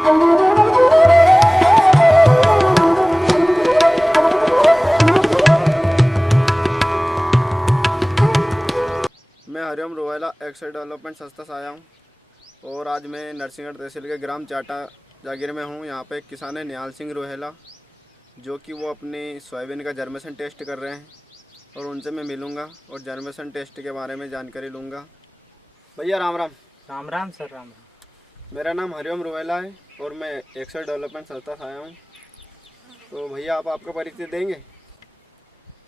मैं Hariom Rohela Exide development संस्था से आया हूँ और आज मैं नरसिंहगढ़ तहसील के ग्राम चाटा जागीर में हूँ। यहाँ पे एक किसान है निहाल सिंह रोहेला, जो कि वो अपनी सोयाबीन का जर्मेशन टेस्ट कर रहे हैं और उनसे मैं मिलूँगा और जर्मेशन टेस्ट के बारे में जानकारी लूँगा। भैया राम राम। राम राम सर, राम राम। मेरा नाम हरिओम रोहेला है और मैं एक्साइड डेवलपमेंट संस्था से आया हूँ। तो भैया आप आपका परिचय देंगे?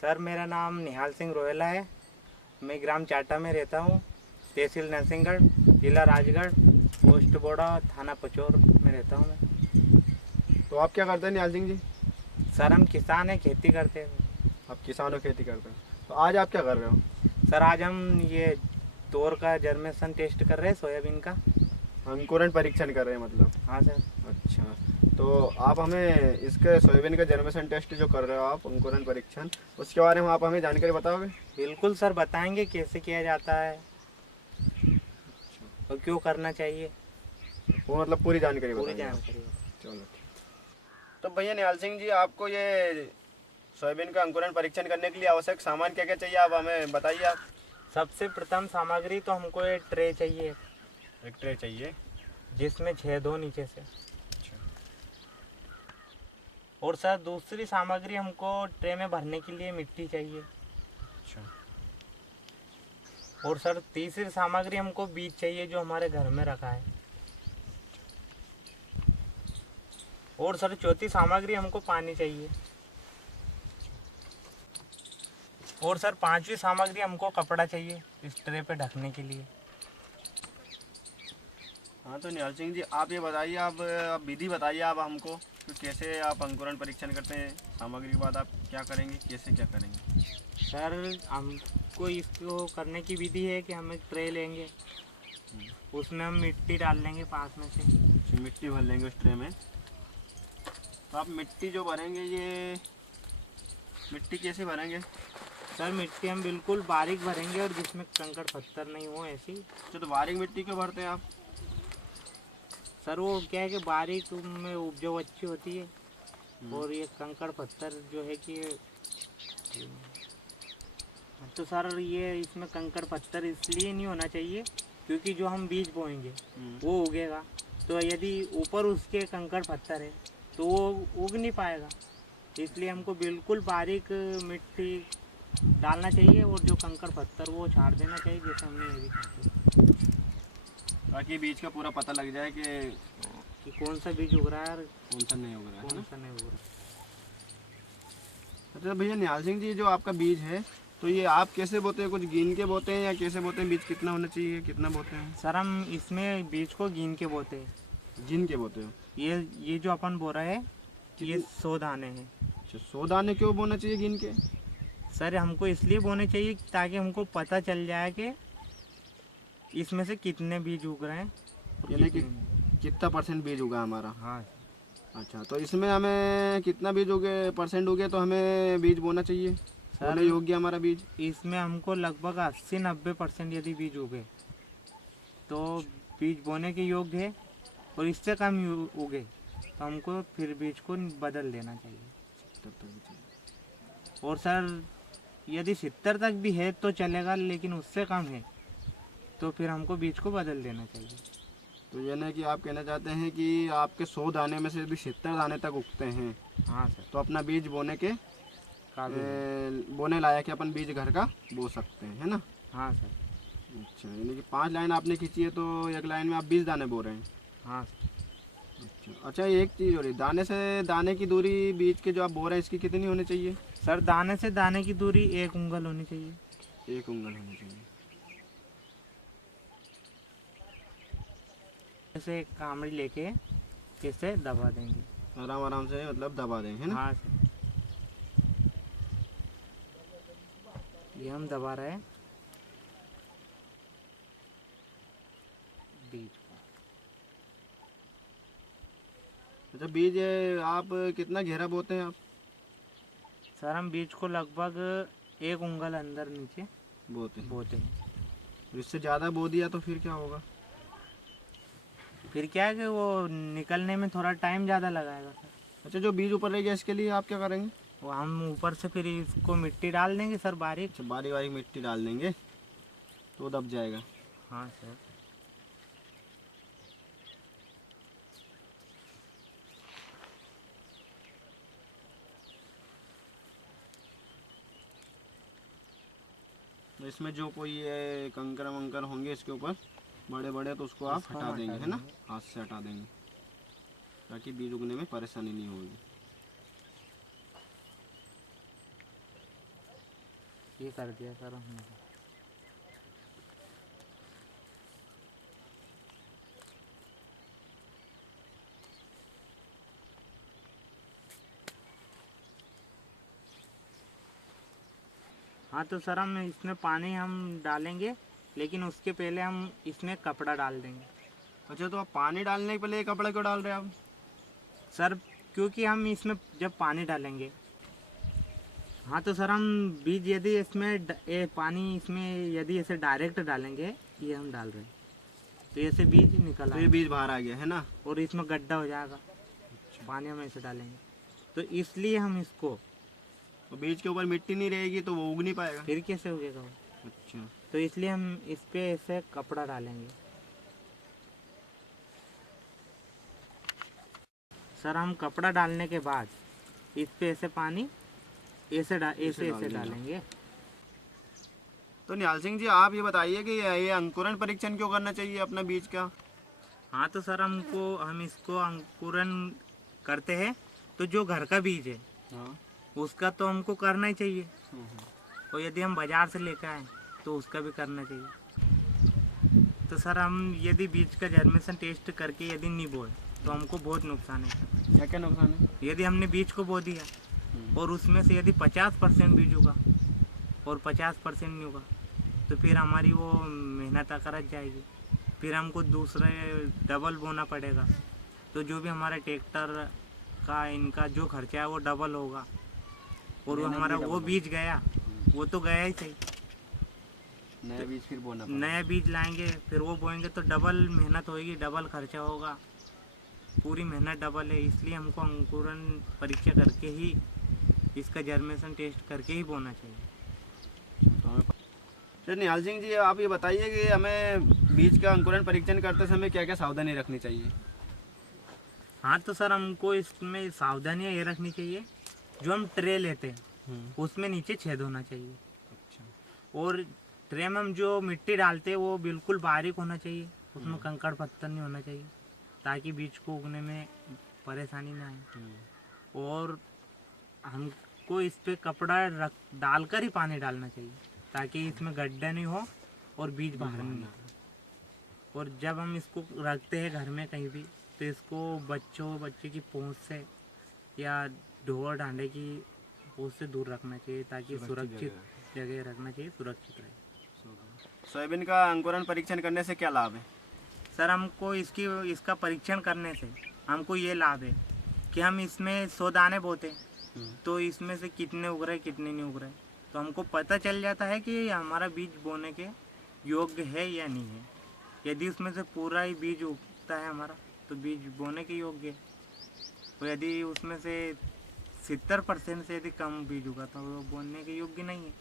सर मेरा नाम निहाल सिंह रोहेला है। मैं ग्राम चाटा में रहता हूँ, तहसील नरसिंहगढ़, जिला राजगढ़, पोस्ट बोड़ा, थाना पचौर में रहता हूँ मैं। तो आप क्या करते हैं निहाल सिंह जी? सर हम किसान हैं, खेती करते हैं। आप किसान हो, खेती करते हैं। तो आज आप क्या कर रहे हो? सर आज हम ये तोर का जर्मेशन टेस्ट कर रहे हैं, सोयाबीन का अंकुरण परीक्षण कर रहे हैं मतलब? हाँ सर। अच्छा, तो आप हमें इसके सोयाबीन का जर्मेशन टेस्ट जो कर रहे हो आप, अंकुरण परीक्षण, उसके बारे में आप हमें जानकारी बताओगे? बिल्कुल सर, बताएंगे कैसे किया जाता है और क्यों करना चाहिए, वो मतलब पूरी जानकारी पूरी बताएंगे आप। जानकारी। चलो ठीक। तो भैया निहाल सिंह जी, आपको ये सोयाबीन का अंकुरण परीक्षण करने के लिए आवश्यक सामान क्या क्या चाहिए, आप हमें बताइए। आप सबसे प्रथम सामग्री तो हमको एक ट्रे चाहिए, एक ट्रे चाहिए जिसमें छेद हो नीचे से। और सर दूसरी सामग्री हमको ट्रे में भरने के लिए मिट्टी चाहिए। अच्छा। और सर तीसरी सामग्री हमको बीज चाहिए जो हमारे घर में रखा है। और सर चौथी सामग्री हमको पानी चाहिए। और सर पांचवी सामग्री हमको कपड़ा चाहिए इस ट्रे पे ढकने के लिए। हाँ, तो निहाल सिंह जी आप ये बताइए, आप विधि बताइए आप हमको कि कैसे आप अंकुरण परीक्षण करते हैं, सामग्री के बाद आप क्या करेंगे, कैसे क्या करेंगे? सर हमको इसको करने की विधि है कि हम एक ट्रे लेंगे, उसमें हम मिट्टी डाल लेंगे पास में से। अच्छा, मिट्टी भर लेंगे उस ट्रे में। तो आप मिट्टी जो भरेंगे, ये मिट्टी कैसे भरेंगे? सर मिट्टी हम बिल्कुल बारीक भरेंगे और जिसमें कंकड़ पत्थर नहीं हो ऐसी। अच्छा, तो बारीक मिट्टी क्यों भरते हैं आप? सर वो क्या है कि बारीक में उपजाऊ अच्छी होती है और ये कंकड़ पत्थर जो है कि तो सर ये इसमें कंकड़ पत्थर इसलिए नहीं होना चाहिए क्योंकि जो हम बीज बोएंगे वो उगेगा, तो यदि ऊपर उसके कंकड़ पत्थर है तो वो उग नहीं पाएगा। इसलिए हमको बिल्कुल बारीक मिट्टी डालना चाहिए और जो कंकड़ पत्थर वो छाड़ देना चाहिए, जैसे हमने ये भी किया, ताकि बीज का पूरा पता लग जाए कि कौन सा बीज उग रहा है और कौन सा नहीं उग रहा है कौन ना? सा नहीं उग रहा। अच्छा भैया निहाल सिंह जी, जो आपका बीज है तो ये आप कैसे बोते हैं? कुछ गिन के बोते हैं या कैसे बोते हैं? बीज कितना होना चाहिए, कितना बोते हैं? सर हम इसमें बीज को गिन के बोते हैं। गिन के बोते हो? ये जो अपन बो रहे हैं ये 100 दाने हैं। अच्छा, 100 दाने क्यों बोना चाहिए गिन के? सर हमको इसलिए बोने चाहिए ताकि हमको पता चल जाए कि इसमें से कितने बीज उग रहे हैं, यानी कि कितना परसेंट बीज उगा हमारा? हाँ। अच्छा, तो इसमें हमें कितना बीज उगे, परसेंट उगे तो हमें बीज बोना चाहिए, बोने योग्य हमारा बीज? इसमें हमको लगभग 80-90% यदि बीज उगे तो बीज बोने के योग्य है, और इससे कम उगे तो हमको फिर बीज को बदल देना चाहिए। और सर यदि 70 तक भी है तो चलेगा, लेकिन उससे कम है तो फिर हमको बीज को बदल देना चाहिए। तो यानी कि आप कहना चाहते हैं कि आपके 100 दाने में से भी 70 दाने तक उगते हैं? हाँ सर। तो अपना बीज बोने के बोने लायक है, अपन बीज घर का बो सकते हैं, है ना? हाँ सर। अच्छा, यानी कि 5 लाइन आपने खींची है तो एक लाइन में आप 20 दाने बो रहे हैं? हाँ सर। अच्छा, एक चीज़ हो रही, दाने से दाने की दूरी बीज के जो आप बो रहे हैं इसकी कितनी होनी चाहिए? सर दाने से दाने की दूरी 1 उंगल होनी चाहिए। 1 उंगल होनी चाहिए। ऐसे एक कामड़ी लेके इसे दबा देंगे, आराम आराम से मतलब दबा दें, है ना? हाँ सर। ये हम दबा रहे हैं बीज को। अच्छा, बीज आप कितना गहरा बोते हैं आप? सर हम बीज को लगभग 1 उंगल अंदर नीचे बोते हैं। बोते हैं। इससे ज़्यादा बो दिया तो फिर क्या होगा? फिर क्या है कि वो निकलने में थोड़ा टाइम ज़्यादा लगाएगा सर। अच्छा, जो बीज ऊपर रह गया इसके लिए आप क्या करेंगे? वो हम ऊपर से फिर इसको मिट्टी डाल देंगे सर, बारीक। अच्छा, बारीक बारीक मिट्टी डाल देंगे तो दब जाएगा। हाँ सर। तो इसमें जो कोई ये कंकर वंकर होंगे इसके ऊपर बड़े बड़े, तो उसको आप उसको हटा हम देंगे, हटा है ना? देंगे। हाथ से हटा देंगे ताकि बीज उगने में परेशानी नहीं होगी। ये कर दिया सर हमने। हाँ तो सर हम इसमें पानी हम डालेंगे, लेकिन उसके पहले हम इसमें कपड़ा डाल देंगे। अच्छा, तो आप पानी डालने के पहले ये कपड़ा क्यों डाल रहे हैं आप? सर क्योंकि हम इसमें जब पानी डालेंगे, हाँ तो सर हम बीज यदि इसमें पानी इसमें यदि ऐसे डायरेक्ट डालेंगे, ये हम डाल रहे हैं तो ऐसे बीज निकल तो ये आएगा बीज बाहर आ गया, है ना? और इसमें गड्ढा हो जाएगा। पानी हम ऐसे डालेंगे तो इसलिए हम इसको, तो बीज के ऊपर मिट्टी नहीं रहेगी तो वो उग नहीं पाएगा। फिर कैसे उगेगा वो? अच्छा, तो इसलिए हम इस पे ऐसे कपड़ा डालेंगे। सर हम कपड़ा डालने के बाद इस पे ऐसे पानी ऐसे ऐसे डालेंगे। तो निहाल सिंह जी, आप ये बताइए कि ये अंकुरण परीक्षण क्यों करना चाहिए अपना बीज का? हाँ तो सर हम इसको अंकुरण करते हैं तो जो घर का बीज है हाँ। उसका तो हमको करना ही चाहिए, और यदि हम बाजार से लेकर आए तो उसका भी करना चाहिए। तो सर हम यदि बीज का जर्मेशन टेस्ट करके यदि नहीं बोए तो हमको बहुत नुकसान है। क्या क्या नुकसान है? यदि हमने बीज को बो दिया और उसमें से यदि 50% बीज होगा और 50% नहीं होगा तो फिर हमारी वो मेहनत अखरज जाएगी, फिर हमको दूसरे डबल बोना पड़ेगा। तो जो भी हमारा ट्रैक्टर का इनका जो खर्चा है वो डबल होगा, और वो हमारा वो बीज गया वो तो गया ही सही। नया बीज फिर बोना नया बीज लाएंगे फिर वो बोएंगे तो डबल मेहनत होगी, डबल खर्चा होगा, पूरी मेहनत डबल है। इसलिए हमको अंकुरण परीक्षा करके ही इसका जर्मेशन टेस्ट करके ही बोना चाहिए। तो निहाल सिंह जी, आप ये बताइए कि हमें बीज का अंकुरण परीक्षण करते समय क्या क्या सावधानी रखनी चाहिए? हाँ तो सर हमको इसमें सावधानियाँ ये रखनी चाहिए, जो हम ट्रे लेते हैं उसमें नीचे छेद होना चाहिए। अच्छा। और ट्रे में हम जो मिट्टी डालते हैं वो बिल्कुल बारीक होना चाहिए, उसमें कंकड़ पत्थर नहीं होना चाहिए ताकि बीज को उगने में परेशानी ना आए। और हमको इस पे कपड़ा रख डालकर ही पानी डालना चाहिए ताकि इसमें गड्ढा नहीं हो और बीज बाहर नहीं निकले। और जब हम इसको रखते हैं घर में कहीं भी तो इसको बच्चे की पूंछ से या ढोर डांडे की पूंछ से दूर रखना चाहिए ताकि सुरक्षित जगह रखना चाहिए, सुरक्षित रहे। सोयाबीन का अंकुरण परीक्षण करने से क्या लाभ है? सर हमको इसका परीक्षण करने से हमको ये लाभ है कि हम इसमें 100 दाने बोते तो इसमें से कितने उग रहे कितने नहीं उग रहे, तो हमको पता चल जाता है कि हमारा बीज बोने के योग्य है या नहीं है। यदि उसमें से पूरा ही बीज उगता है हमारा तो बीज बोने के योग्य है, और यदि उसमें से 70% से यदि कम बीज उगा तो वो बोने के योग्य नहीं है।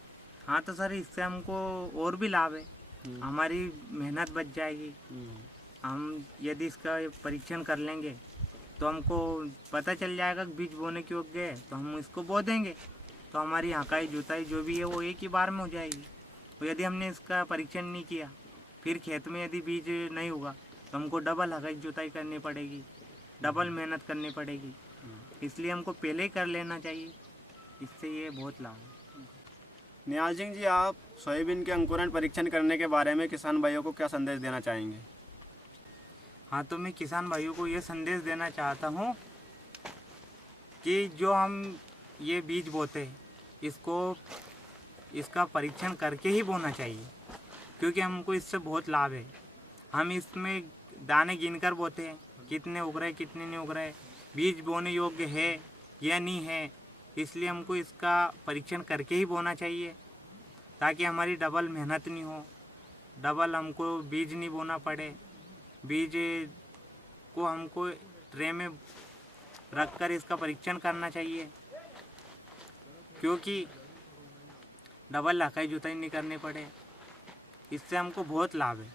हाँ तो सर इससे हमको और भी लाभ है, हमारी मेहनत बच जाएगी। हम यदि इसका परीक्षण कर लेंगे तो हमको पता चल जाएगा कि बीज बोने के योग्य है तो हम इसको बो देंगे, तो हमारी हकाई जुताई जो भी है वो एक ही बार में हो जाएगी। और यदि हमने इसका परीक्षण नहीं किया फिर खेत में यदि बीज नहीं हुआ तो हमको डबल हकाई जुताई करनी पड़ेगी, डबल मेहनत करनी पड़ेगी। इसलिए हमको पहले ही कर लेना चाहिए, इससे ये बहुत लाभ है। निहाल सिंह जी, आप सोयाबीन के अंकुरण परीक्षण करने के बारे में किसान भाइयों को क्या संदेश देना चाहेंगे? हाँ तो मैं किसान भाइयों को ये संदेश देना चाहता हूँ कि जो हम ये बीज बोते हैं इसका परीक्षण करके ही बोना चाहिए, क्योंकि हमको इससे बहुत लाभ है। हम इसमें दाने गिनकर बोते हैं कितने उग रहे कितने नहीं उग रहे, बीज बोने योग्य है या नहीं है, इसलिए हमको इसका परीक्षण करके ही बोना चाहिए ताकि हमारी डबल मेहनत नहीं हो, डबल हमको बीज नहीं बोना पड़े, बीज को हमको ट्रे में रख कर इसका परीक्षण करना चाहिए, क्योंकि डबल लकाई जुताई नहीं करनी पड़े। इससे हमको बहुत लाभ है।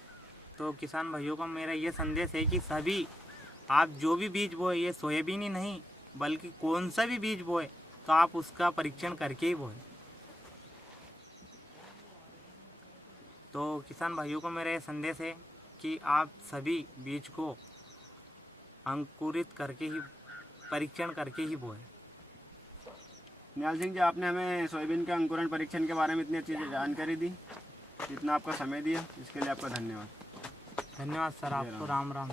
तो किसान भाइयों को मेरा ये संदेश है कि सभी आप जो भी बीज बोए, ये सोयाबीन ही नहीं बल्कि कौन सा भी बीज बोए तो आप उसका परीक्षण करके ही बोए। तो किसान भाइयों को मेरा ये संदेश है कि आप सभी बीज को अंकुरित करके ही, परीक्षण करके ही बोए। निहाल सिंह जी, आपने हमें सोयाबीन के अंकुरण परीक्षण के बारे में इतनी अच्छी जानकारी दी, इतना आपका समय दिया, इसके लिए आपका धन्यवाद। धन्यवाद सर, आपको राम राम।